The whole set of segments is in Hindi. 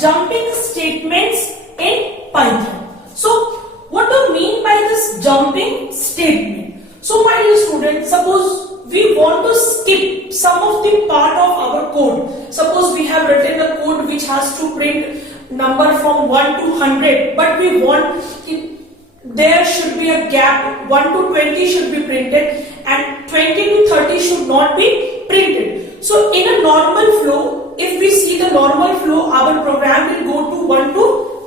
jumping statements in Python. So what do you mean by this jumping statement? So my dear students, suppose we want to skip some of the part of our code. Suppose we have written a code which has to print number from 1 to 100, but we want there should be a gap. 1 to 20 should be printed and 20 to 30 should not be printed. So in a normal flow, if we see the normal flow, our program will go to 1 to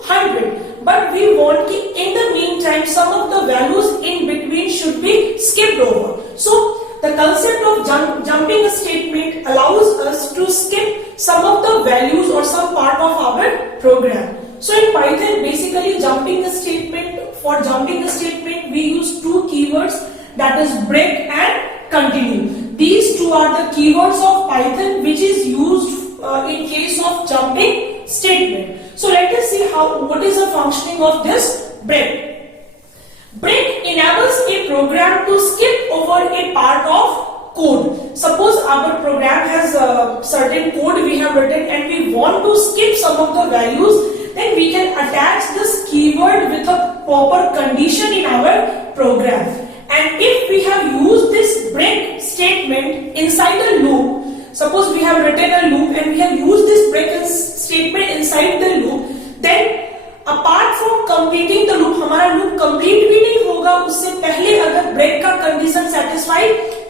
100. But we want in the meantime some of the values in between should be skipped over. So the concept of jumping a statement allows us to skip some of the values or some part of our program. So in Python, basically for jumping a statement, we use two keywords, that is break and continue. These two are the keywords of Python which is used in case of jumping statement. So let us see what is the functioning of this break. Break enables a program to skip over a part of code. Suppose our program has a certain code we have written and we want to skip some of the values, then we can attach this keyword with a proper condition in our program. And if we have used this break statement inside a loop, suppose we have written a loop and we have used this break statement inside the loop, then apart from completing the loop, हमारा loop complete भी नहीं होगा, उससे पहले अगर break का condition satisfy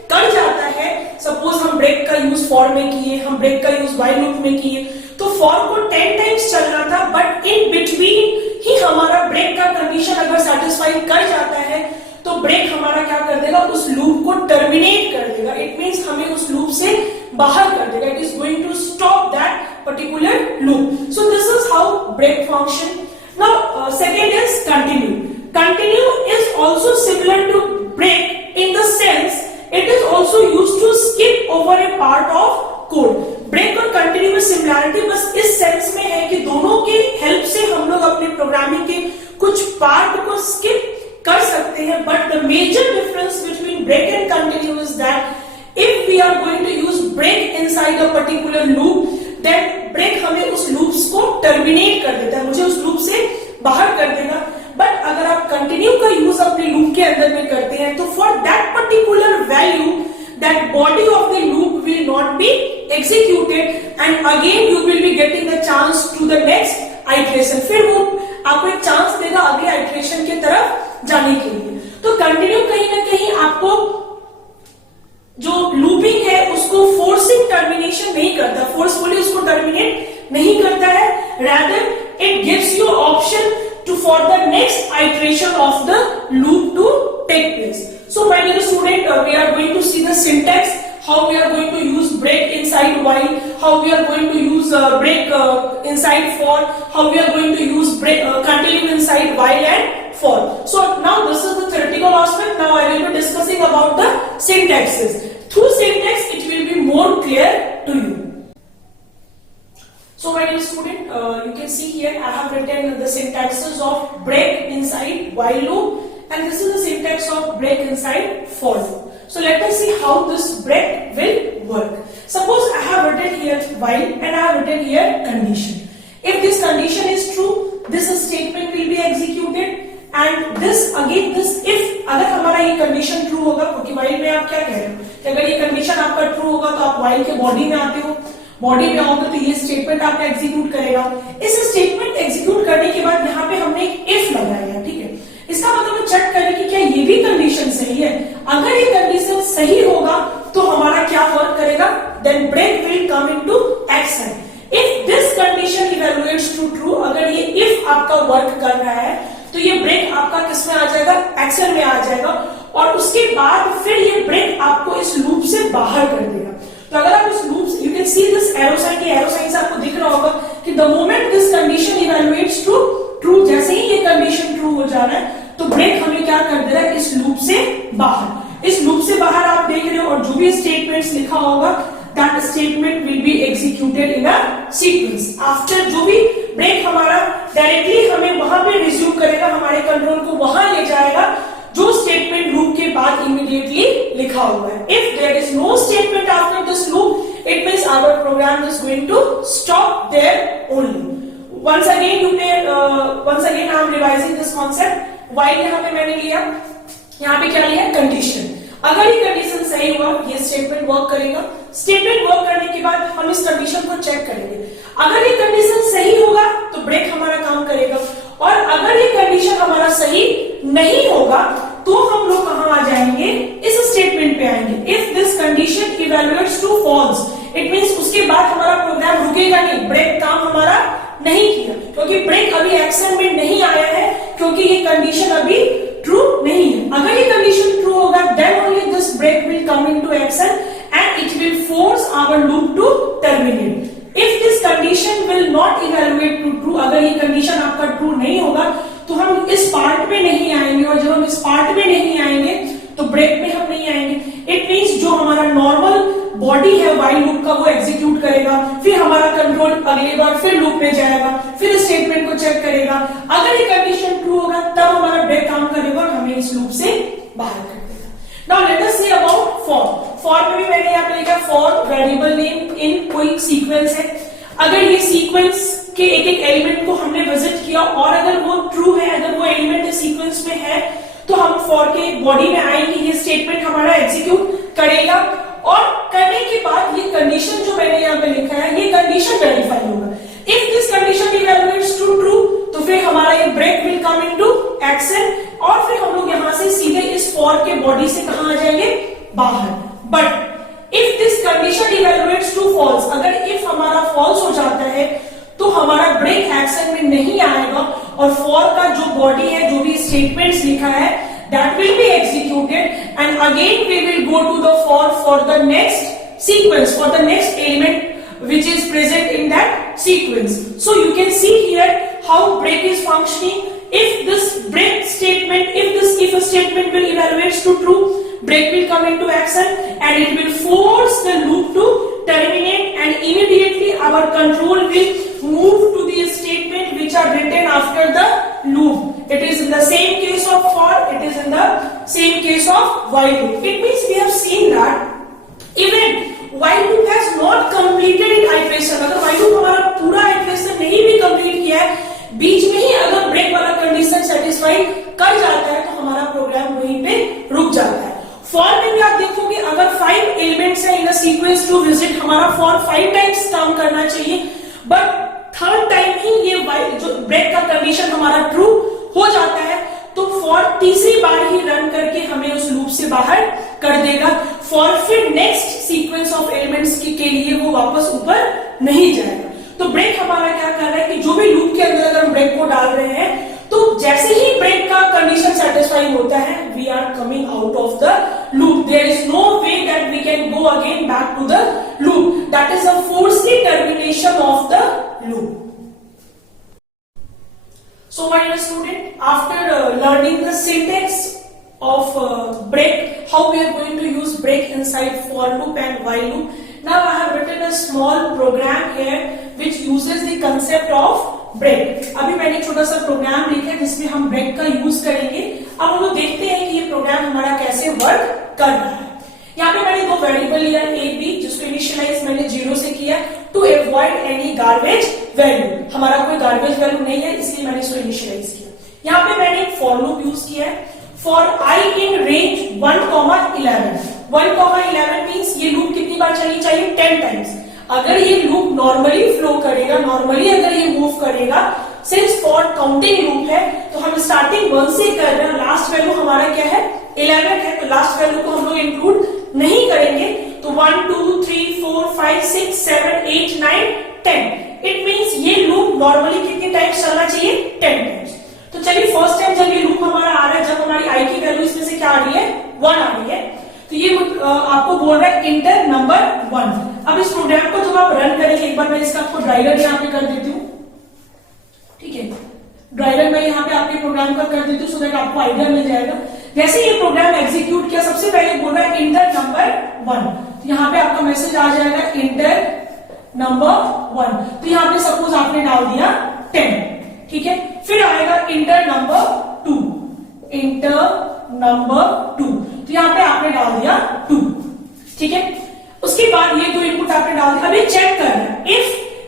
कर जाता है, suppose हम break का use for में किए, हम break का use while loop में किए, तो for को 10 times चलना था, but in between ही हमारा break का condition अगर satisfy कर जाता है, तो break हमारा क्या कर देगा, उस loop को terminate कर देगा. It means हमें उस loop से बाहर कर देगा. It is going to stop that particular loop. So this is how break function. Now second is continue. Continue is also similar to break in the sense it is also used to skip over a part of code. Break और continue में similarity बस इस sense में है कि दोनों के help से हम लोग अपने programming के कुछ part को skip कर सकते हैं. But the major difference between break and continue is that if we are going to use break inside a particular loop, then break हमें उस loops को terminate कर देता है, मुझे उस loop से बाहर कर देगा. But अगर आप continue का use अपने loop के अंदर में करते हैं, तो for that particular value, that body of the loop will not be executed and again you will be getting a chance to the next iteration. फिर वो आपको एक chance देगा अगले iteration के तरफ जाने के लिए. तो continue कहीं ना कहीं आपको जो लूपिंग है उसको फोर्सिंग टर्मिनेशन नहीं करता, फोर्सफुली उसको टर्मिनेट नहीं करता है, rather it gives you option to for the next iteration of the loop to take place. So my dear student, we are going to see the syntax, how we are going to use break inside while, how we are going to use break inside for, how we are going to use break continue inside while and for. So now this is the theoretical aspect. Now I will be discussing about the syntaxes. Through syntax it will be more clear to you. So my dear student, you can see here I have written the syntaxes of break inside while loop and this is the syntax of break inside for loop. So let us see how this break will work. Suppose I have written here while and I have written here condition. If this condition is true, this statement will be executed and this again this if अगर हमारा ये condition true होगा, क्योंकि while में आप क्या कह रहे हो कि अगर ये condition आपका true होगा तो आप while के body में आते हो, body में आओगे तो ये statement आपका execute करेगा. इस statement execute करने के बाद यहाँ पे हमने if लगाया, ठीक है. इसका मतलब चेक करें कि क्या ये भी कंडीशन सही है. अगर ये कंडीशन सही होगा तो हमारा क्या वर्क करेगा, then break will come into action. If this condition evaluates to true, अगर ये इफ आपका वर्क कर रहा है तो ये ब्रेक आपका किस में आ जाएगा, एक्शन में आ जाएगा और उसके बाद फिर ये ब्रेक आपको इस लूप से बाहर कर देगा. तो अगर आप इस loop, you can see this arrow sign, ये एरो साइन से आपको दिख रहा होगा कि the moment this condition evaluates to true, जैसे ही ये कंडीशन ट्रू हो जा रहा है तो ब्रेक हमें क्या कर दे रहा है, इस लूप से बाहर. इस लूप से बाहर आप देख रहे हो और जो भी स्टेटमेंट्स लिखा होगा that statement will be executed in a sequence. After जो भी ब्रेक हमारा डायरेक्टली हमें वहां पे रिज्यूम करेगा, हमारे कंट्रोल को वहां ले जाएगा जो स्टेटमेंट लूप के बाद इमीडिएटली लिखा हुआ है. If there is no statement after this loop, it means our program is going to stop there only. once again I am revising this concept. while यहाँ पे मैंने लिया, यहाँ पे क्या लिया, कंडीशन. अगर ये कंडीशन सही हुआ, ये स्टेटमेंट वर्क करेगा. स्टेटमेंट वर्क करने के बाद हम इस कंडीशन को चेक करेंगे. अगर ये कंडीशन सही होगा तो ब्रेक हमारा काम करेगा, और अगर ये कंडीशन हमारा सही नहीं होगा तो हम लोग कहां आ जाएंगे, इस स्टेटमेंट पे आएंगे. If this condition evaluates to false, it means उसके बाद हमारा प्रोग्राम रुकेगा नहीं, ब्रेक काम हमारा नहीं किया, क्योंकि ब्रेक अभी एक्शन में नहीं आया है, क्योंकि ये कंडीशन अभी ट्रू नहीं है. अगर ये कंडीशन ट्रू होगा, then only this break will come into action and it will force our loop to terminate. If this condition will not evaluate to true, अगर ये कंडीशन आपका ट्रू नहीं होगा तो हम इस पार्ट में नहीं आएंगे, और जब हम इस पार्ट में नहीं आएंगे तो ब्रेक में हम नहीं आएंगे. इट मींस जो हमारा नॉर्मल बॉडी है व्हाइल लूप का, वो एग्जीक्यूट करेगा, फिर हमारा कंट्रोल अगली बार फिर लूप में जाएगा, फिर स्टेटमेंट को चेक करेगा. अगर ये कंडीशन ट्रू होगा तब हमारा ब्रेक काम करेगा और हमें इस लूप से बाहर कर देगा. Now let us see about for. For में भी मैंने यहाँ पे लिखा फॉर वेरिएबल नेम इन कोई सीक्वेंस है. अगर ये सीक्वेंस के एक एक एलिमेंट को हमने विजिट किया और अगर वो ट्रू है, अगर वो एलिमेंट इस सीक्वेंस में है, तो हम फॉर के बॉडी में आएंगे, ये स्टेटमेंट हमारा एग्जीक्यूट करेगा, और करने के बाद ये कंडीशन जो मैंने यहाँ पे लिखा है, ये कंडीशन वेरीफाई होगा. If this condition evaluates to true, तो फिर हमारा ये break will come into action, और फिर हम लोग यहां से सीधे इस फॉर के बॉडी से कहां आ जाएंगे, बाहर. But if this condition evaluates to false, अगर इफ हमारा फॉल्स हो जाता है तो हमारा ब्रेक एक्शन में नहीं आएगा, और फॉर का जो बॉडी है, जो भी स्टेटमेंट्स लिखा है, that will be executed, and again we will go to the for the next sequence, for the next element which is present in that sequence. So you can see here how break is functioning. If this break statement, if a statement will evaluates to true, break will come into action and it will force the loop to terminate, and immediately our control will move to the statement which are written after the loop. It is in the same case of for, it is in the same case of while loop. It means we have seen that even while loop has not completed its iteration, अगर while loop हमारा पूरा iteration नहीं भी complete किया है, बीच में ही अगर ब्रेक वाला कंडीशन सेटिस्फाई कर जाता है तो हमारा प्रोग्राम वहीं पे रुक जाता है. फॉर में भी आप देखोगे अगर 5 एलिमेंट्स है इन अ सीक्वेंस टू विजिट, हमारा फॉर 5 टाइम्स काम करना चाहिए, बट थर्ड टाइम ही ये जो ब्रेक का कंडीशन हमारा ट्रू हो जाता है, तो फॉर तीसरी बार ही रन करके हमें उस लूप से बाहर कर देगा. फॉर फिर नेक्स्ट सीक्वेंस ऑफ एलिमेंट्स के लिए वो वापस ऊपर नहीं जाएगा. तो ब्रेक हमारा क्या कर रहा है कि जो भी लूप के अंदर अगर हम ब्रेक को डाल रहे हैं, तो जैसे ही ब्रेक का कंडीशन सेटिस्फाई होता है, we are coming out of the loop. There is no way that we can go again back to the loop. That is a forcely termination of the loop. So my dear student, after learning the syntax of break, how we are going to use break inside for loop and while loop, now I have written a small program here which uses the concept of break. अभी मैंने एक छोटा सा प्रोग्राम लिखा है जिसमें हम ब्रेक का यूज करेंगे. अब हम लोग देखते हैं कि ये प्रोग्राम हमारा कैसे वर्क कर रहा है. यहाँ पे मैंने 2 वेरिएबल लिया, ए बी, जिसको इनिशियलाइज मैंने 0 से किया to avoid any garbage value. हमारा कोई गार्बेज वैल्यू नहीं है, इसलिए मैंने इसको इनिशियलाइज किया. यहाँ पे मैंने एक फॉर लूप यूज किया है. For I in range 1,11. 1,11 means ये लूप कितनी बार चलनी चाहिए, 10 टाइम्स. अगर ये लूप नॉर्मली फ्लो करेगा, नॉर्मली अगर ये मूव करेगा, सिंस फॉर काउंटिंग लूप है तो हम स्टार्टिंग 1 से कर रहे हैं, लास्ट वैल्यू हमारा क्या है, 11 है, तो लास्ट वैल्यू को हम लोग इंक्लूड नहीं करेंगे. तो 1 2 3 4 5 6 7 8 9 10. इट मींस ये लूप नॉर्मली कितने टाइम्स चलना चाहिए, 10 टाइम्स. तो चलिए फर्स्ट टाइम जब ये लूप हमारा आ रहा है, जब हमारी आई की वैल्यू इसमें से क्या आ रही है, 1 आ रही है, तो ये आपको बोल रहा है इंटर नंबर 1. अब इस प्रोग्राम को जब आप रन करेंगे, एक बार मैं इसका आपको ड्राइवर यहाँ पे कर देती हूँ, ठीक है. ड्राइवर मैं यहाँ पे आपके प्रोग्राम का कर देती हूँ, सो दैट आपको आइडिया मिल जाएगा. जैसे ये प्रोग्राम एग्जीक्यूट किया, सबसे पहले बोल रहा है इंटर नंबर 1. तो यहाँ पे आपका मैसेज आ जाएगा इंटर नंबर 1. तो यहाँ पे सपोज आपने डाल दिया 10, ठीक है. फिर आएगा इंटर नंबर 2, इंटर नंबर 2. तो यहाँ पे आपने डाल दिया 2, ठीक है. उसके बाद ये 2 इनपुट आपने डाल दिया. अब ये चेक करना है, if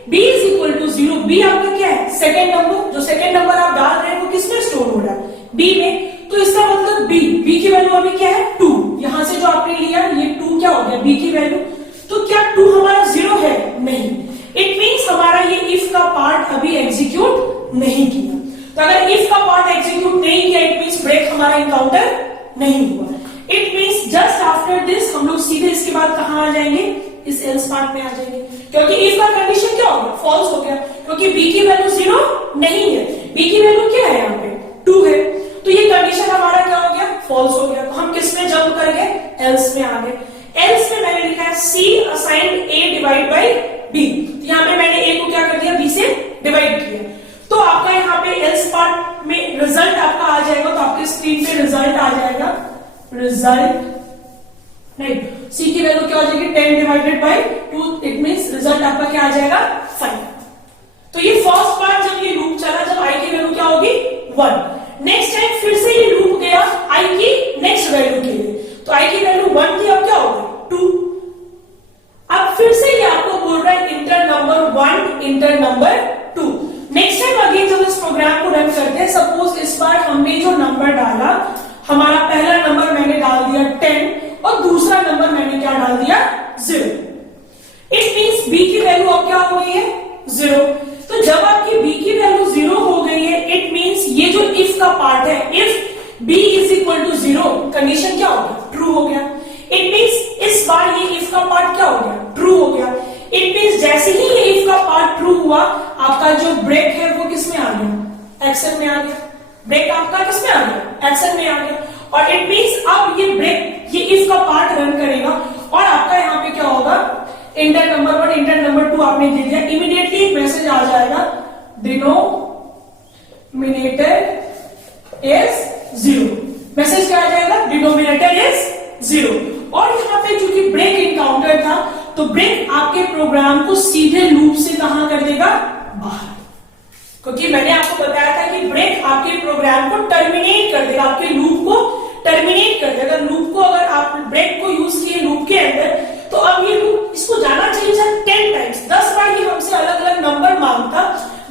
b is equal to 0, B आपका क्या है, सेकेंड नंबर, जो सेकेंड नंबर आप डाल रहे हैं वो किसमें स्टोर हो रहा है, बी में, तो इसका मतलब बी की वैल्यू अभी क्या है 2, यहां से जो आपने लिया ये 2 क्या हो गया बी की वैल्यू, तो क्या 2 हमारा 0 है, नहीं, इट मींस हमारा ये इफ का पार्ट अभी एग्जीक्यूट नहीं किया, तो अगर इफ का पार्ट एग्जीक्यूट नहीं किया इट मींस ब्रेक हमारा इनकाउंटर नहीं हुआ, it means just after this हम लोग सीधे इसके बाद कहां आ जाएंगे, इस एल्स पार्ट में आ जाएंगे, क्योंकि इफ का कंडीशन क्या हो गया, फॉल्स हो गया, क्योंकि बी की वैल्यू 0 नहीं है, बी की वैल्यू क्या है यहाँ पे 2 है, तो ये कंडीशन हमारा क्या हो गया, फॉल्स हो गया, तो हम किस में जंप कर गए, एल्स में आ गए, एल्स में मैंने लिखा है C assigned A divide by B, यहाँ पे मैंने ए को क्या कर दिया, बी से डिवाइड किया, तो आपका यहाँ पे एल्स पार्ट में रिजल्ट आपका आ जाएगा, तो आपके स्क्रीन पे रिजल्ट आ जाएगा, रिजल्ट नहीं, सी की वैल्यू क्या हो जाएगी 10 divided by 2, it means result आपका क्या आ जाएगा 5, तो ये फर्स्ट पार्ट जब ये लूप चला, जब आई की वैल्यू क्या होगी 1, नेक्स्ट टाइम फिर से ये लूप गया आई की नेक्स्ट वैल्यू के लिए, तो आई की वैल्यू 1 थी, अब क्या होगा 2, अब फिर से ये आपको बोल रहा है inter number 1 inter number 2, next time again जब इस प्रोग्राम को रन करते हैं, सपोज इस बार हमने जो नंबर डाला, हमारा पहला नंबर मैंने डाल दिया 10 और दूसरा नंबर मैंने क्या डाल दिया 0, इट मींस बी की वैल्यू अब क्या हो गई है 0, तो जब आपकी बी की वैल्यू 0 हो गई है इट मींस ये जो इफ का पार्ट है, if B is equal to 0, condition क्या हो गया ट्रू हो गया, इट मींस इस बार ये इफ का पार्ट क्या हो गया ट्रू हो गया, इट मींस जैसे ही ये इफ का पार्ट ट्रू हुआ आपका जो ब्रेक है वो किसमें आ गया, एक्शन में आ गया, ब्रेक आपका किसमें आ गया, एक्शन में आ गया, और इट मींस अब ये ब्रेक ये इफ का पार्ट रन करेगा और आपका यहाँ पे क्या होगा, इंटर नंबर 1 इंटर नंबर 2 आपने दे दिया, इमीडिएटली एक मैसेज आ जाएगा डिनोमिनेटर इज 0, मैसेज क्या आ जाएगा, डिनोमिनेटर इज 0, और यहाँ पे चूंकि ब्रेक इनकाउंटर था तो ब्रेक आपके प्रोग्राम को सीधे लूप से कहां कर देगा, बाहर, क्योंकि मैंने आपको बताया था कि ब्रेक आपके प्रोग्राम को टर्मिनेट कर देगा, आपके लूप को टर्मिनेट कर देगा, लूप को अगर आप ब्रेक को यूज किए लूप के अंदर तो अब ये लूप इसको जाना चाहिए 10 टाइम्स, 10 बार ये हमसे अलग अलग नंबर मांगता,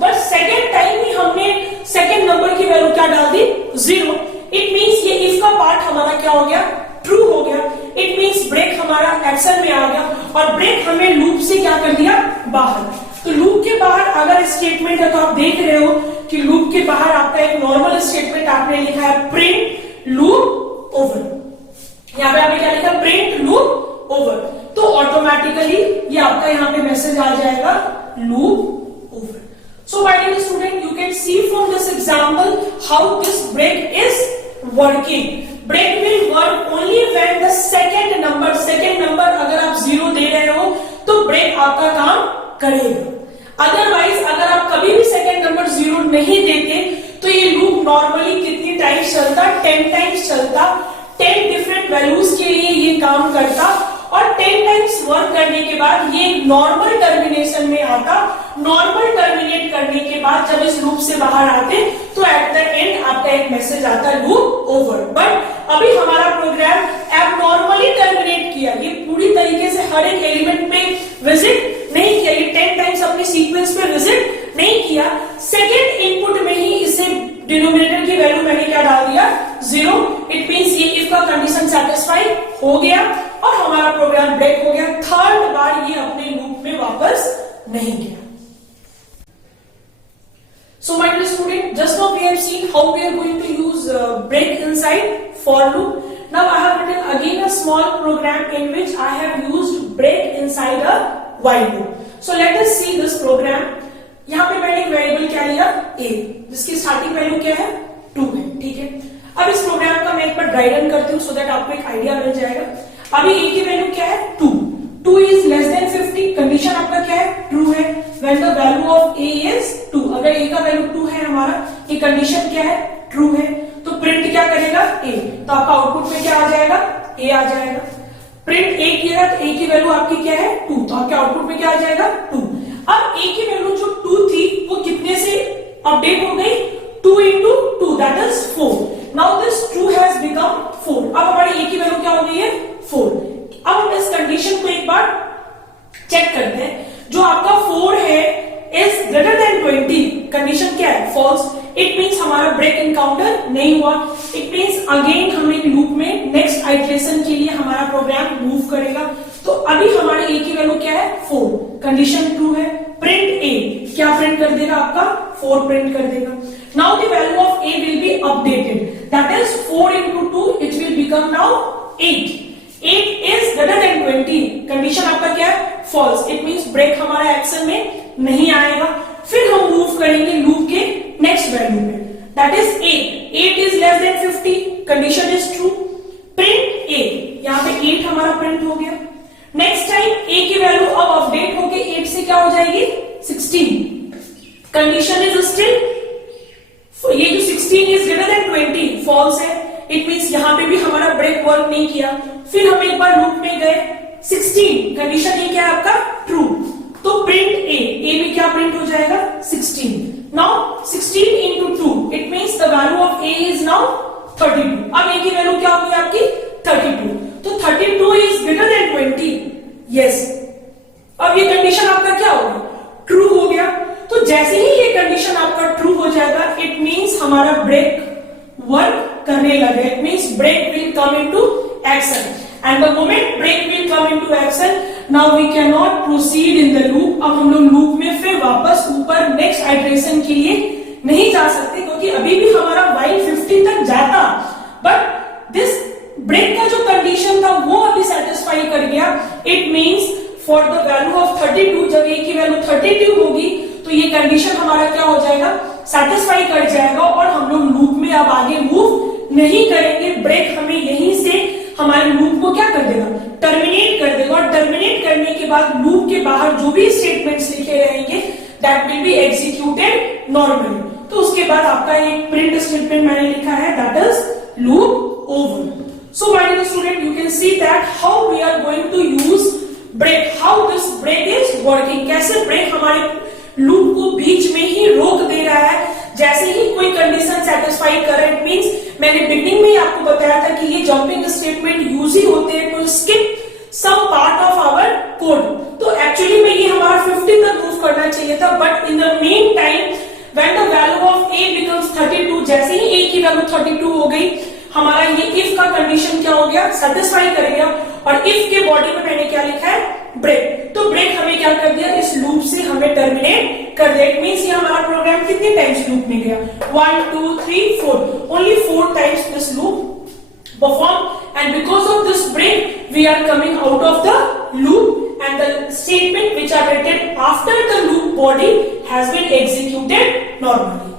बट सेकेंड टाइम ही हमने सेकेंड नंबर की वैल्यू क्या डाल दी 0, इट मींस ये इफ का पार्ट हमारा क्या हो गया ट्रू हो गया, इट मींस ब्रेक हमारा एक्शन में आ गया और ब्रेक हमें लूप से क्या कर दिया बाहर, तो लूप के बाहर अगर स्टेटमेंट है तो आप देख रहे हो कि लूप के बाहर आपका एक नॉर्मल स्टेटमेंट आपने लिखा है प्रिंट लूप ओवर, यहाँ पे आपने क्या लिखा प्रिंट लूप ओवर, तो ऑटोमेटिकली ये आपका यहाँ पे मैसेज आ जाएगा loop over. So my dear student, you can see from this example how this break is working, break will work only when the second number अगर आप 0 दे रहे हो तो ब्रेक आपका काम करेगा, अदरवाइज अगर आप कभी भी सेकंड नंबर 0 नहीं देते तो ये लूप नॉर्मली कितनी टाइम्स चलता, 10 टाइम्स चलता, 10 डिफरेंट वैल्यूज के लिए ये काम करता और 10 टाइम्स वर्क करने के बाद ये नॉर्मल टर्मिनेशन में आता, नॉर्मल टर्मिनेट करने के बाद जब इस लूप से बाहर आते तो एट द एंड आपका एक मैसेज आता लूप ओवर, बट अभी हमारा प्रोग्राम एबनॉर्मली टर्मिनेट किया, ये पूरी तरीके से हर एक एलिमेंट पे विजिट नहीं किया, ये 10 टाइम्स अपने सीक्वेंस पे विजिट नहीं किया, सेकेंड इनपुट में ही इसे डिनोमिनेटर की वैल्यू मैंने क्या डाल दिया 0, इट मींस ये इफ का कंडीशन सेटिस्फाई हो गया और हमारा प्रोग्राम ब्रेक हो गया, थर्ड बार ये अपने लूप में वापस नहीं गया। So my dear student, just now we have seen how we are going to use break inside for loop. Now I have written again a small program in which I have used break inside a while loop. So let us see this program. यहाँ पे मैंने एक वेरिएबल क्या लिया a, जिसकी स्टार्टिंग वैल्यू क्या है 2 है, ठीक है। अब इस प्रोग्राम का मैं एक बार ड्राई रन करती हूँ सो दैट आपको एक आइडिया मिल जाएगा। अभी a की वैल्यू क्या है 2 इज लेस देन 50, कंडीशन आपका क्या है ट्रू है, when the value of a is 2, अगर a का वैल्यू 2 है हमारा, ये कंडीशन क्या है ट्रू है, तो प्रिंट क्या करेगा a, तो आपका आउटपुट में क्या आ जाएगा a आ जाएगा, प्रिंट a किया तो a की वैल्यू आपकी क्या है 2, तो आपके आउटपुट में क्या आ जाएगा 2। अब a की वैल्यू जो 2 थी वो कितने से अपडेट हो गई 2 into 2 that is 4, now this 2 has become 4, अब हमारे a की वैल्यू क्या हो गई है 4। अब हम इस कंडीशन को एक बार चेक करते हैं, जो आपका 4 है इज ग्रेटर देन कंडीशन क्या है, फॉल्स, इट मींस हमारा ब्रेक इनकाउंटर नहीं हुआ, इट मींस अगेन हम एक लूप में नेक्स्ट आइटरेशन के लिए हमारा प्रोग्राम मूव करेगा। तो अभी हमारे ए की वैल्यू क्या है, 4, कंडीशन ट्रू है, प्रिंट ए, क्या प्रिंट कर देगा आपका, 4 प्रिंट कर देगा। Now the value of A will be updated, that is 4 into 2 it will become now 8 is greater than 20, condition आपका क्या है, फॉल्स, इट मींस ब्रेक हमारा एक्शन में नहीं आएगा। फिर हम मूव करेंगे लूप के नेक्स्ट वैल्यू में, that is 8 is less than 50, condition is true, print ए, यहाँ पे 8 हमारा प्रिंट हो गया। नेक्स्ट टाइम ए की वैल्यू अब अपडेट होके 8 से क्या हो जाएगी, 16, कंडीशन इज स्टिल, ये जो 16 इज ग्रेटर देन 20 फॉल्स है, इट मींस यहाँ पे भी हमारा ब्रेक वर्क नहीं किया। फिर हम एक बार लूप में गए, 16, कंडीशन ये क्या है आपका, ट्रू, तो प्रिंट ए में क्या प्रिंट हो जाएगा, 16। Now 16 into 2 it means the value of A is now 32, अब ए की वैल्यू क्या होगी आपकी, 32, तो 32 इज ग्रेटर देन 20, यस, अब ये कंडीशन आपका क्या होगा, ट्रू हो गया। तो जैसे ही ये कंडीशन आपका ट्रू हो जाएगा, इट मींस हमारा ब्रेक वर्क करने लगे, it means break will come into action, and the moment break will come into action, now we can not proceed in the loop. अब हम लोग लूप में फिर वापस ऊपर नेक्स्ट आइटरेशन के लिए नहीं जा सकते, क्योंकि अभी भी हमारा while 50 तक जाता, बट दिस ब्रेक का जो कंडीशन था वो अभी सेटिस्फाई कर गया, it means for the value of 32, जब ए की वैल्यू 32 होगी तो ये कंडीशन हमारा क्या हो जाएगा, सेटिस्फाई कर जाएगा, और हम लोग लूप में अब आगे मूव नहीं करेंगे। ब्रेक हमें यहीं से हमारे लूप को क्या कर देगा, टर्मिनेट कर देगा, और टर्मिनेट करने के बाद लूप के बाहर जो भी स्टेटमेंट्स लिखे रहेंगे that will be executed normally. तो उसके बाद आपका एक प्रिंट स्टेटमेंट मैंने लिखा है, that is loop over. So my dear student, you can see that how we are going to use break, how this break is working, कैसे ब्रेक हमारे लूप को बीच में ही रोक दे रहा है, जैसे ही कोई कंडीशन सेटिस्फाई कर रहा है। इट मींस मैंने बिगनिंग में ही आपको बताया था कि ये जंपिंग स्टेटमेंट यूज ही होते हैं to skip some part of our code. तो एक्चुअली में ये हमारा 50 तक मूव करना चाहिए था, but in the main time when the value of A becomes 32, जैसे ही ए की वैल्यू 32 हो गई, हमारा ये इफ का कंडीशन क्या हो गया, सेटिस्फाई कर गया, और इफ के बॉडी में मैंने क्या लिखा है, ब्रेक। तो ब्रेक हमें क्या कर दिया, इस लूप से हमें टर्मिनेट कर दिया। इट मींस ये हमारा प्रोग्राम कितने टाइम्स लूप में गया, 1 2 3 4, only 4 times this loop perform, and because of this break we are coming out of the loop, and the statement which are written after the loop body has been executed normally.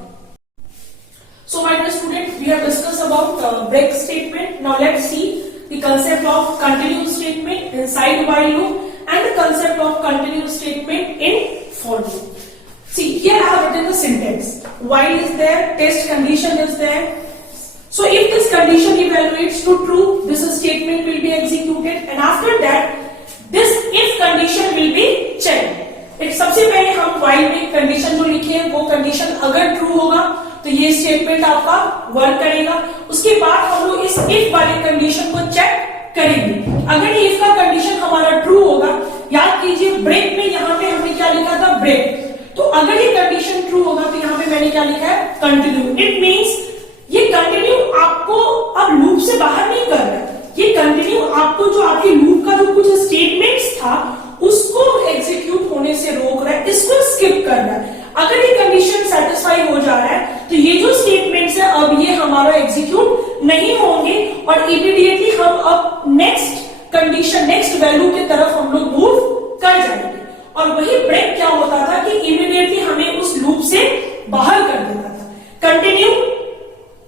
So my dear student, we have discussed about break statement. Now let's see the concept of continue statement inside while loop and the concept of continue statement in for loop. See, here I have written the syntax. While is there, test condition is there. So if this condition evaluates to true, this statement will be executed, and after that this if condition will be checked. एक सबसे पहले हम while में कंडीशन जो लिखे हैं वो कंडीशन अगर ट्रू होगा तो ये स्टेटमेंट आपका वर्क करेगा। उसके बाद हम लोग इस if वाले कंडीशन को चेक करेंगे। अगर ये if का कंडीशन हमारा ट्रू होगा, याद कीजिए ब्रेक में यहाँ पे हमने क्या लिखा था, ब्रेक, तो अगर ये कंडीशन ट्रू होगा तो यहाँ पे मैंने क्या लिखा है, कंटिन्यू। इट मींस ये कंटिन्यू आपको अब लूप से बाहर नहीं कर रहा है, ये कंटिन्यू आपको जो आपके लूप का जो कुछ स्टेटमेंट्स था उसको एग्जीक्यूट होने से रोक रहा है, इसको स्किप कर रहा है। अगर ये कंडीशन सेटिस्फाई हो जा रहा है तो ये जो स्टेटमेंट्स है अब ये हमारा एग्जीक्यूट नहीं होंगे, और इमीडिएटली हम अब नेक्स्ट कंडीशन नेक्स्ट वैल्यू की तरफ हम लोग मूव कर जाएंगे। और वही ब्रेक क्या होता था कि इमीडिएटली हमें उस लूप से बाहर कर देता था। कंटिन्यू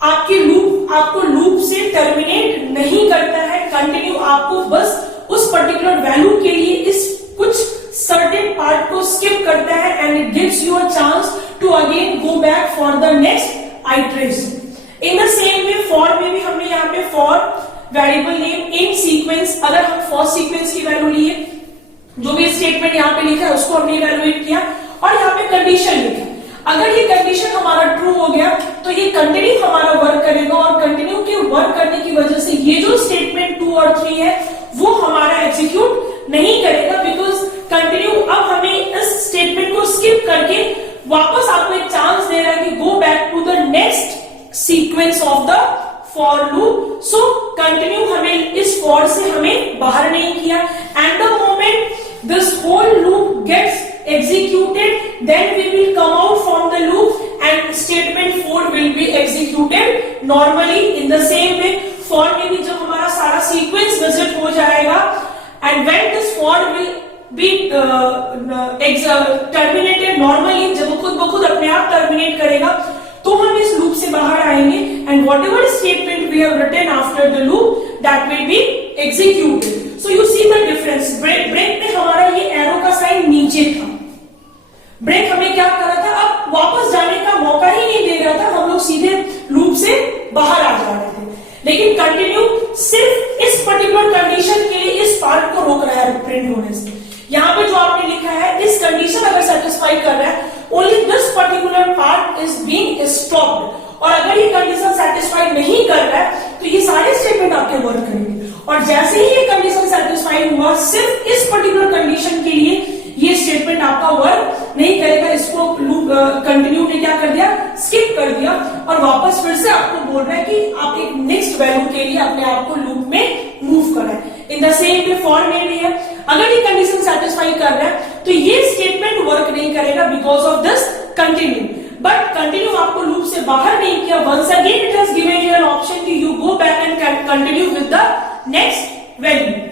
आपके लूप आपको लूप से टर्मिनेट नहीं करता है, कंटिन्यू आपको बस उस पर्टिकुलर वैल्यू के लिए इस कुछ सर्टेन पार्ट को स्किप करता है, and it gives you a chance to again go back for the next iteration. In the same way for में भी हमने यहाँ पे for variable name in sequence, अगर हम फॉर सीक्वेंस की वैल्यू लिए, जो भी स्टेटमेंट यहाँ पे लिखा है उसको हमने इवैल्यूएट किया, और यहाँ पे कंडीशन लिखा। अगर ये कंडीशन हमारा ट्रू हो गया तो ये कंटिन्यू हमारा वर्क करेगा, और कंटिन्यू के वर्क करने की वजह से ये जो स्टेटमेंट 2 और 3 है वो हमारा एग्जीक्यूट नहीं करेगा, बिकॉज कंटिन्यू अब हमें इस स्टेटमेंट को स्किप करके वापस आपको एक चांस दे रहा है कि go back to the next sequence of the for loop. So continue हमें इस फॉर से हमें बाहर नहीं किया. And the moment this whole loop gets executed, then we will come out from the loop and statement 4 will be executed normally in the same way. For में भी जब हमारा सारा sequence visit हो जाएगा and when this for will be terminated normally, जब वो खुद ब खुद अपने आप terminate करेगा तो हम इस loop से बाहर आएंगे and whatever statement we have written after the loop that will be executed. So you see the difference. break में हमारा ये arrow का साइन नीचे था. ब्रेक हमें क्या कर रहा था, अब वापस जाने का मौका ही नहीं दे रहा था, हम लोग सीधे लूप से बाहर आ जा रहे थे. लेकिन कंटिन्यू सिर्फ इस पर्टिकुलर कंडीशन के लिए इस पार्ट को रोक रहा है प्रिंट होने से. यहाँ पे जो आपने लिखा है इस कंडीशन अगर सेटिस्फाई कर रहा है, only this particular part is being stopped. और अगर ये कंडीशन सेटिस्फाई नहीं कर रहा है तो ये सारे स्टेटमेंट आपके वर्क करेंगे. और जैसे ही ये कंडीशन सेटिस्फाई हुआ, सिर्फ इस पर्टिकुलर कंडीशन के लिए ये स्टेटमेंट आपका वर्क नहीं करेगा. इसको लूप कंटिन्यू ने क्या कर दिया, स्किप कर दिया और वापस फिर से आपको बोल रहा है कि आप एक नेक्स्ट वैल्यू के लिए अपने आप को लूप में मूव कराएं. इन द सेम वे फॉर में भी है, अगर ये कंडीशन सेटिस्फाई कर रहा है तो ये स्टेटमेंट वर्क नहीं करेगा because of this continue. But continue आपको लूप से बाहर नहीं किया. Once again it has given you an option कि you go back and continue with the next value.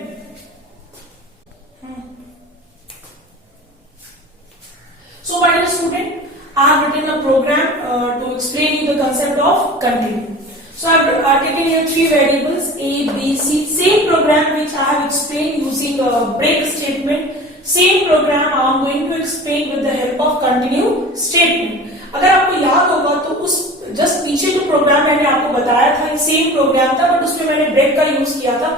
So my dear student, I have written a program to explain you the concept of continue. So I have taken here 3 variables A, B, C. Same program which I have explained using a break statement. Same program I am going to explain with the help of continue statement. अगर आपको याद होगा तो उस जस्ट पीछे जो प्रोग्राम मैंने आपको बताया था ये सेम प्रोग्राम था, बट उसमें मैंने ब्रेक का यूज किया था.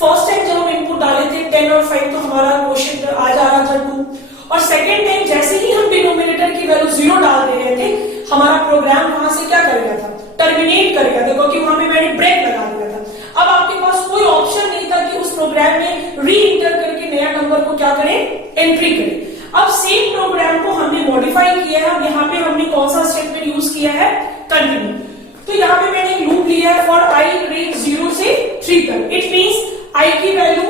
फर्स्ट टाइम जब हम इनपुट डाले थे 10 और 5 तो हमारा क्वेश्चन आ जा रहा था 2. और सेकेंड टाइम जैसे ही हम डिनोमिनेटर की वैल्यू 0 डाल दे रहे थे, हमारा प्रोग्राम वहां से क्या कर गया था, टर्मिनेट कर गया था, क्योंकि वहां पे मैंने ब्रेक लगा दिया था. अब आपके पास कोई ऑप्शन नहीं था कि उस प्रोग्राम में री इंटर करके नया नंबर को क्या करें, एंट्री करें. अब सेम प्रोग्राम को हमने मॉडिफाई किया है. यहाँ पे हमने कौन सा स्टेटमेंट यूज किया है, कंटिन्यू. तो यहाँ पे मैंने एक लूप लिया है फॉर आई रेंज 0 से 3 तक. इट मींस आई की वैल्यू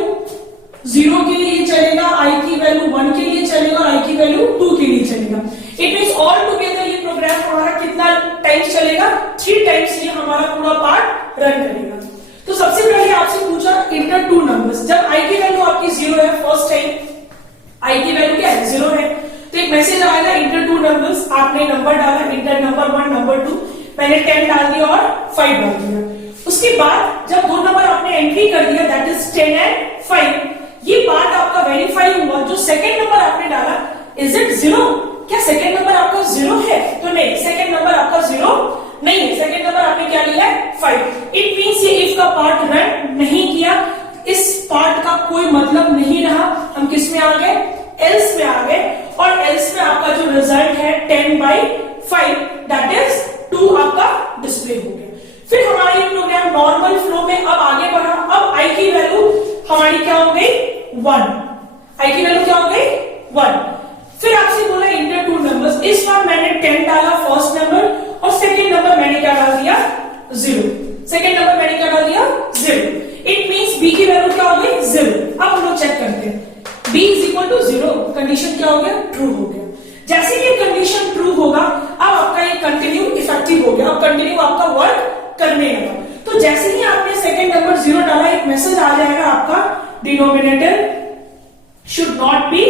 0 के लिए चलेगा, आई की वैल्यू 1 के लिए चलेगा और आई की वैल्यू 2 के लिए चलेगा. इट मींस ऑल टुगेदर ये प्रोग्राम हमारा कितना टाइम्स चलेगा, 3 टाइम्स ये हमारा पूरा पार्ट रन करेगा. तो सबसे पहले आपसे पूछा इंटर 2 नंबर्स. जब आई की वैल्यू आपकी 0 है, फर्स्ट टाइम आई की वैल्यू क्या है, 0 है, तो एक मैसेज आएगा इंटर 2 नंबर्स. आपने नंबर डाला, इंटर नंबर 1 नंबर 2, मैंने 10 डाल दिया और 5 डाल दिया. उसके बाद जब 2 नंबर आपने एंट्री कर दिया, दैट इज 10 एंड 5, ये पार्ट आपका वेरीफाई हुआ. जो सेकंड नंबर आपने डाला, इज इट 0, क्या सेकंड नंबर आपका 0 है, तो नहीं, सेकंड नंबर आपका 0 नहीं है. सेकंड नंबर आपने क्या लिया है, 5. इट मींस ये इफ का पार्ट रन नहीं किया, इस पार्ट का कोई मतलब नहीं रहा. हम किस में आ गए, एल्स में आ गए. और एल्स में आपका जो रिजल्ट है 10/5 दैट इज 2 आपका डिस्प्ले हो गया. फिर हमारा ये प्रोग्राम नॉर्मल फ्लो में अब आगे बढ़ा. अब आई की वैल्यू हमारी क्या हो गई, 1. आई की वैल्यू क्या हो गई, 1. फिर आपसे बोला इंटर 2 नंबर्स. इस बार मैंने 10 डाला फर्स्ट नंबर और सेकंड नंबर मैंने क्या डाल दिया, 0. सेकंड नंबर मैंने क्या डाल दिया, 0. इट मींस बी की वैल्यू क्या हो गई, 0. अब हम लोग चेक करते हैं, b is equal to 0, condition क्या हो गया, ट्रू हो गया. जैसे ये कंडीशन ट्रू होगा, अब आपका ये कंटिन्यू इफेक्टिव हो गया. अब कंटिन्यू आपका वर्क करने लगा. तो जैसे ही आपने सेकंड नंबर 0 डाला, एक मैसेज आ जाएगा आपका डिनोमिनेटर शुड नॉट बी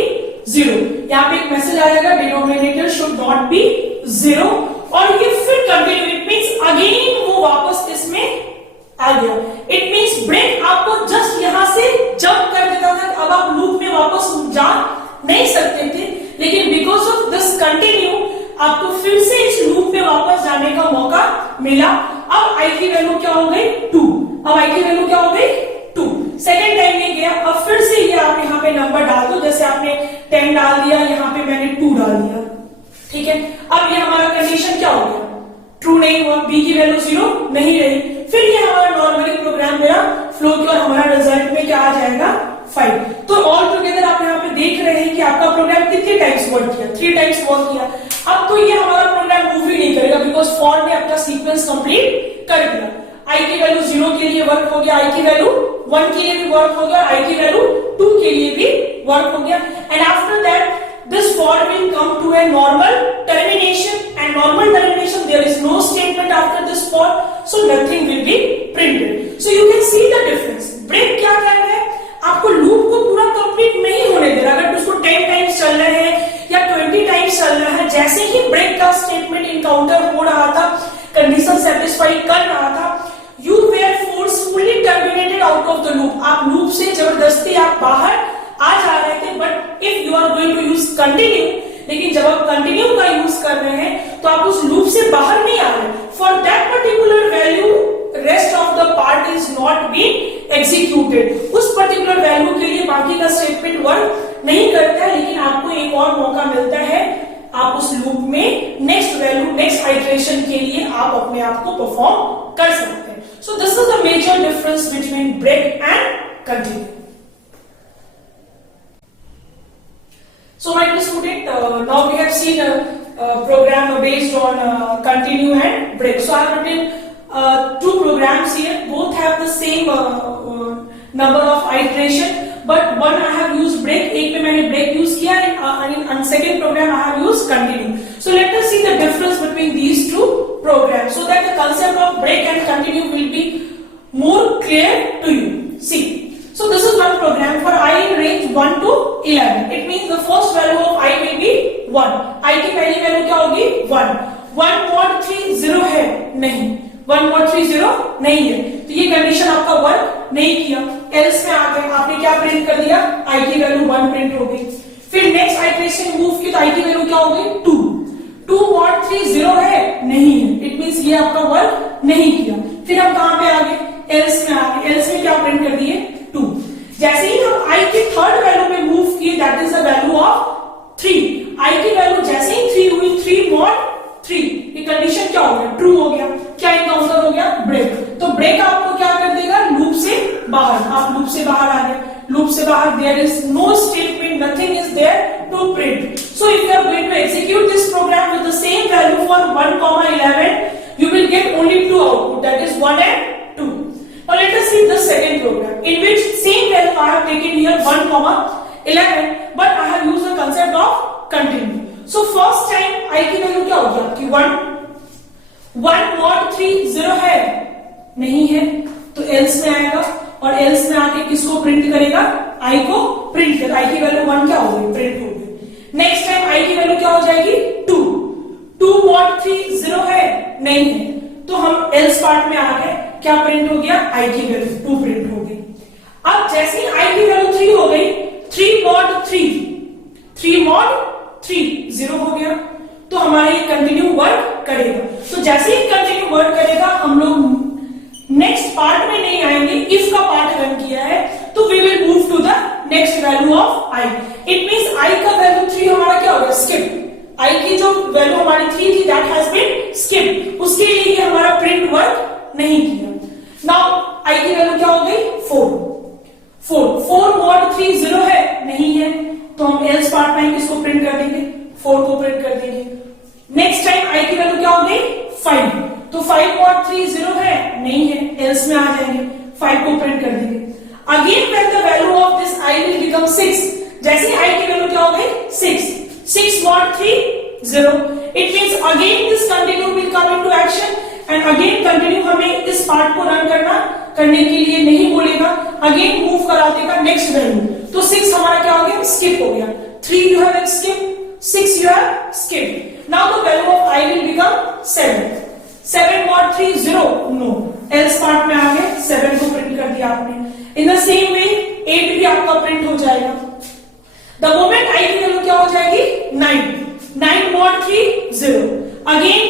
0. यहाँ पे एक मैसेज आ जाएगा डिनोमिनेटर शुड नॉट बी 0 और ये फिर कंटिन्यू. इट मींस अगेन वो वापस इसमें आ गया. इट मींस ब्रेक आपको जस्ट यहां से जंप कर देता था. अब आप लूप में वापस जा नहीं सकते थे, लेकिन बिकॉज ऑफ दिस कंटिन्यू आपको फिर से इस लूप में वापस जाने का मौका मिला. अब आई की वैल्यू क्या हो गई, 2. अब आई की वैल्यू क्या हो गई, 2. सेकेंड टाइम में गया. अब फिर से ये आप यहाँ पे नंबर डाल दो. जैसे आपने 10 डाल दिया, यहाँ पे मैंने 2 डाल दिया, ठीक है. अब ये हमारा कंडीशन क्या हो गया, ट्रू नहीं हुआ, बी की वैल्यू 0 नहीं रही. फिर ये हमारा नॉर्मली प्रोग्राम मेरा फ्लो किया और हमारा रिजल्ट में क्या आ जाएगा, 5. तो ऑल टुगेदर आप यहाँ पे देख रहे हैं कि आपका प्रोग्राम कितने टाइम्स वर्क किया, 3 टाइम्स वर्क किया. अब तो ये हमारा प्रोग्राम मूव ही नहीं करेगा, बिकॉज फॉर ने अपना सीक्वेंस कंप्लीट कर दिया। आई की वैल्यू 0 के लिए वर्क हो गया, आई की वैल्यू 1 के लिए भी वर्क हो गया, आई की वैल्यू 2 के लिए भी वर्क हो गया। And after that this for will come to a normal termination, and normal termination there is no statement after this for, so nothing will be printed. So you can see the difference. break क्या कर रहा है, आपको लूप को पूरा कंप्लीट नहीं होने दे रहा। अगर उसको 10 टाइम्स चल रहे हैं या 20 टाइम्स चल रहा है, जैसे ही ब्रेक का स्टेटमेंट इनकाउंटर हो रहा था, कंडीशन सेटिस्फाई कर रहा था, you were forcefully terminated out of the loop. आप लूप से जबरदस्ती आप बाहर आ जा रहे थे, but if you are going to use continue, लेकिन जब आप कंटिन्यू का यूज कर रहे हैं तो आप उस लूप से बाहर नहीं आ रहे। For that particular value rest of the part is not being executed. उस पर्टिकुलर वैल्यू के लिए बाकी का स्टेटमेंट वर्क नहीं करता है, लेकिन आपको एक और मौका मिलता है, आप उस लूप में नेक्स्ट वैल्यू नेक्स्ट आइटरेशन के लिए आप अपने आप को परफॉर्म कर सकते हैं। So this is the major difference between break and continue. So my dear student, now we have seen a program based on continue and break. So I have written 2 programs here. Both have the same number of iteration, but one I have used break. एक में मैंने break use किया, and second program I have used continue. So let us see the difference between these 2 programs, so that the concept of break and continue will be more clear to you. See. So this is one program for I in range 1 to 11. It means the first value of I will be 1. I की पहली वैल्यू क्या होगी 1. 1 mod 3 0 है नहीं, 1 mod 3 0 नहीं है, तो ये कंडीशन आपका वर्क नहीं किया। एल्स में आ गए, आपने क्या प्रिंट कर दिया, I की वैल्यू 1 प्रिंट हो गई। फिर नेक्स्ट आइटरेशन मूव की तो I की वैल्यू क्या हो गई 2। 2 mod 3 0 है नहीं है, इट मींस ये आपका वर्क नहीं किया। फिर हम कहां पे आ गए, एल्स में आ गए। एल्स में क्या प्रिंट कर दिए 2। जैसे ही हम I की थर्ड वैल्यू में मूव किए, that is the value of 3। I की वैल्यू जैसे ही 3 हुई, 3 mod 3, ये कंडीशन क्या हो गया, ट्रू हो गया। क्या इनकाउंटर हो गया, ब्रेक। तो ब्रेक आपको क्या कर देगा, लूप से बाहर। आप लूप से बाहर आ गए, लूप से बाहर, there is no statement, nothing is there to print. So if you are going to execute this program with the same value for 1,11, you will get only 2 output, that is 1 and 2. Now let us see the second program, in which same value I have taken here 1,11, but I have used the concept of continue. So first time I की वैल्यू क्या होगी आपकी 1 mod 3 0 है नहीं है, तो else में आएगा, और else में आके किसको प्रिंट करेगा, I को प्रिंट कर। I की वैल्यू 1 क्या होगी, प्रिंट होगी। नेक्स्ट टाइम I की वैल्यू क्या हो जाएगी 2। 2 mod 3 0 है नहीं है, तो हम else पार्ट में आ गए, क्या प्रिंट हो गया, I की वैल्यू 2 प्रिंट हो गई। अब जैसे ही I की वैल्यू 3 हो गई, 3 mod 3 0 हो गया, तो हमारा ये कंटिन्यू वर्क करेगा। तो जैसे ही कंटिन्यू वर्क करेगा, हम लोग नेक्स्ट पार्ट में नहीं आएंगे। इफ का पार्ट रन किया है तो we will move to the next value of I। It means I का वैल्यू 3 हमारा क्या हो गया, स्किप। I की जो वैल्यू हमारी 3 थी, दैट हैज बीन स्किप, उसके लिए ये हमारा प्रिंट वर्क नहीं किया। नाउ I की वैल्यू क्या हो गई 4 mod 3 0 है नहीं है, तो हम एल्स पार्ट में किसको प्रिंट कर देंगे, 4 को प्रिंट कर देंगे। नेक्स्ट टाइम I की वैल्यू क्या हो गई 5, तो 5 mod 3 0 है नहीं है, एल्स में आ जाएंगे, 5 को प्रिंट कर देंगे। Again when the value of this I will become 6, जैसे I की वैल्यू क्या हो गई 6 mod 3 0, it means again this continue will come into action, and again continue हमें इस पार्ट को रन करने के लिए नहीं बोलेगा, अगेन मूव करा देगा नेक्स्ट वैल्यू। तो 6 हमारा क्या हो गया, स्किप हो गया। 3 you have skip, 6 you have skip. Now the value of I will become 7 mod 3 0 no, else part में आ गए, 7 को प्रिंट कर दिया आपने। इन द सेम वे 8 भी आपका प्रिंट हो जाएगा। द मोमेंट I की वैल्यू क्या हो जाएगी 9 mod 3 0, again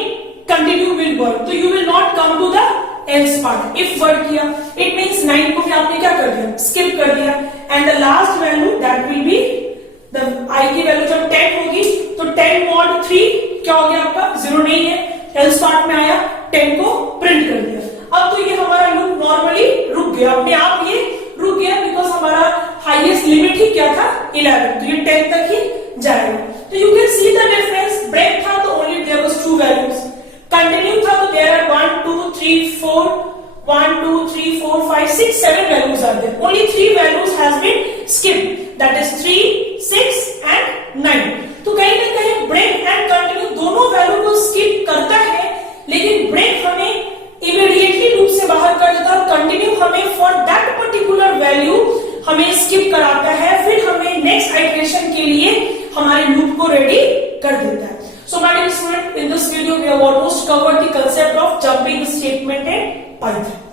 continue will work, तो you will not come to the else part। if work किया, it means 9 को भी आपने क्या कर दिया, स्किप कर दिया, and the last value that will be the I की वैल्यू जब 10 होगी, तो 10 mod 3 क्या हो गया आपका 0 नहीं है, else part में आया, 10 को प्रिंट कर दिया। अब तो ये हमारा लूप नॉर्मली रुक गया, अपने आप ये रुक गया, बिकॉज हमारा हाईएस्ट लिमिट ही क्या था 11, तो ये 10 तक ही जाएगा। तो you can see the difference, break था तो वैल्यूज, कंटिन्यू था तो there are 1 2 3 4 1 2 3 4 5 6 7 values are there. Only 3 values has been skipped, that is 3 6 and 9. तो कहीं ना कहीं ब्रेक एंड कंटिन्यू दोनों वैल्यू को स्किप करता है, लेकिन ब्रेक हमें इमीडिएटली लूप से बाहर कर देता है और कंटिन्यू हमें फॉर दैट पर्टिकुलर वैल्यू हमें स्किप कराता है, फिर हमें नेक्स्ट आइटरेशन के लिए हमारे लूप को रेडी कर देता है. So my dear student, in this video we have almost covered the concept of jumping statement in Python.